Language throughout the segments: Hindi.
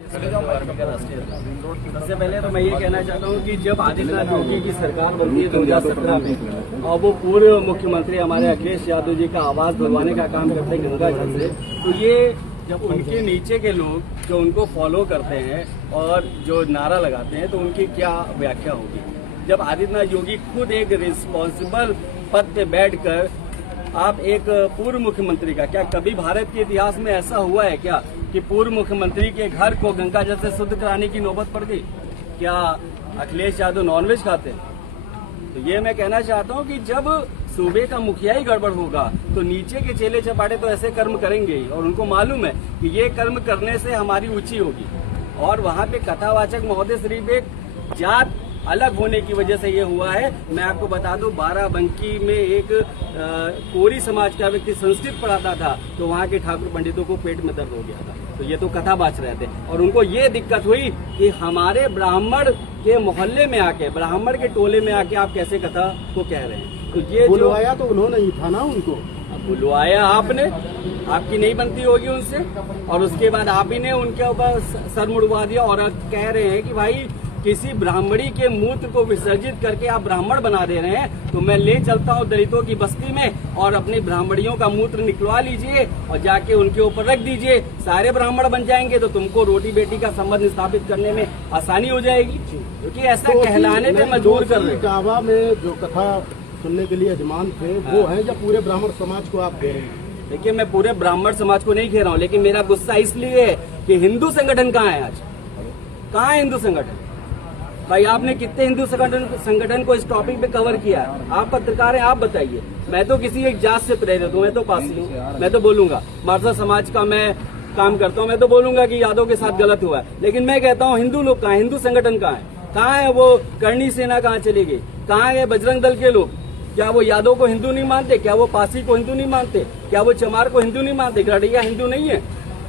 सबसे पहले तो मैं ये कहना चाहता हूँ कि जब आदित्यनाथ योगी की सरकार बनती है 2017 में और वो पूर्व मुख्यमंत्री हमारे अखिलेश यादव जी का आवाज भरवाने का काम करते हैं गंगा जल से, तो ये जब उनके नीचे के लोग जो उनको फॉलो करते हैं और जो नारा लगाते हैं तो उनकी क्या व्याख्या होगी। जब आदित्यनाथ योगी खुद एक रिस्पॉन्सिबल पद पे बैठकर आप एक पूर्व मुख्यमंत्री का, क्या कभी भारत के इतिहास में ऐसा हुआ है क्या कि पूर्व मुख्यमंत्री के घर को गंगा जल से शुद्ध कराने की नौबत पड़ गई? क्या अखिलेश यादव नॉनवेज खाते हैं? तो ये मैं कहना चाहता हूँ कि जब सूबे का मुखिया ही गड़बड़ होगा तो नीचे के चेले चपाटे तो ऐसे कर्म करेंगे ही, और उनको मालूम है कि ये कर्म करने से हमारी ऊंची होगी। और वहाँ पे कथावाचक महोदय सिर्फ एक जात अलग होने की वजह से ये हुआ है। मैं आपको बता दूं, बाराबंकी में एक कोरी समाज का व्यक्ति संस्कृत पढ़ाता था तो वहाँ के ठाकुर पंडितों को पेट में दर्द हो गया था, तो ये तो कथा बाच रहे थे। और उनको ये दिक्कत हुई कि हमारे ब्राह्मण के मोहल्ले में आके, ब्राह्मण के टोले में आके आप कैसे कथा को कह रहे हैं। तो ये बुलवाया तो उन्होंने ही था ना उनको, बुलवाया आपने, आपकी नहीं बनती होगी उनसे, और उसके बाद आप ही ने उनके ऊपर सर मुड़वा दिया और कह रहे हैं कि भाई किसी ब्राह्मणी के मूत्र को विसर्जित करके आप ब्राह्मण बना दे रहे हैं। तो मैं ले चलता हूं दलितों की बस्ती में और अपनी ब्राह्मणियों का मूत्र निकलवा लीजिए और जाके उनके ऊपर रख दीजिए, सारे ब्राह्मण बन जाएंगे तो तुमको रोटी बेटी का संबंध स्थापित करने में आसानी हो जाएगी। क्योंकि ऐसा तो कहलाने पे मजबूर कर रहे हैं। काबा में जो कथा सुनने के लिए यजमान थे वो है, या पूरे ब्राह्मण समाज को आप कह रहे हैं? देखिए, मैं पूरे ब्राह्मण समाज को नहीं कह रहा हूँ, लेकिन मेरा गुस्सा इसलिए है कि हिंदू संगठन कहाँ है आज? कहाँ है हिंदू संगठन? भाई आपने कितने हिंदू संगठन को इस टॉपिक पे कवर किया है? आप पत्रकार हैं, आप बताइए। मैं तो किसी एक जात से प्रेरित हूँ, मैं तो पासी हूँ, मैं तो बोलूंगा। मारसा समाज का मैं काम करता हूँ, मैं तो बोलूंगा कि यादव के साथ गलत हुआ है। लेकिन मैं कहता हूँ हिंदू लोग कहाँ है? हिंदू संगठन कहाँ है? कहाँ है वो करणी सेना? कहाँ चली गई? कहाँ है बजरंग दल के लोग? क्या वो यादव को हिंदू नहीं मानते? क्या वो पासी को हिंदू नहीं मानते? क्या वो चमार को हिंदू नहीं मानते? गढ़िया हिंदू नहीं है?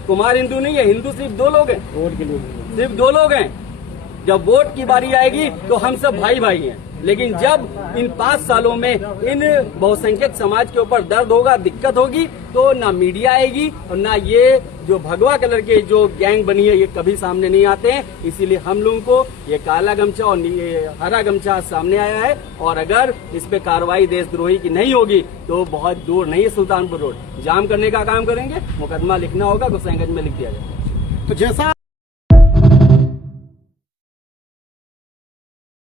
कुमार हिंदू नहीं है? हिंदू सिर्फ दो लोग हैं, वोट के लिए सिर्फ दो लोग हैं। जब वोट की बारी आएगी तो हम सब भाई भाई हैं। लेकिन जब इन 5 सालों में इन बहुसंख्यक समाज के ऊपर दर्द होगा, दिक्कत होगी, तो ना मीडिया आएगी और ना ये जो भगवा कलर के जो गैंग बनी है ये कभी सामने नहीं आते हैं। इसीलिए हम लोगों को ये काला गमछा और हरा गमछा सामने आया है, और अगर इस पे कार्रवाई देशद्रोही की नहीं होगी तो बहुत दूर नहीं, सुल्तानपुर रोड जाम करने का काम करेंगे। मुकदमा लिखना होगा, गोसाईगंज में लिख दिया जाएगा। तो जैसा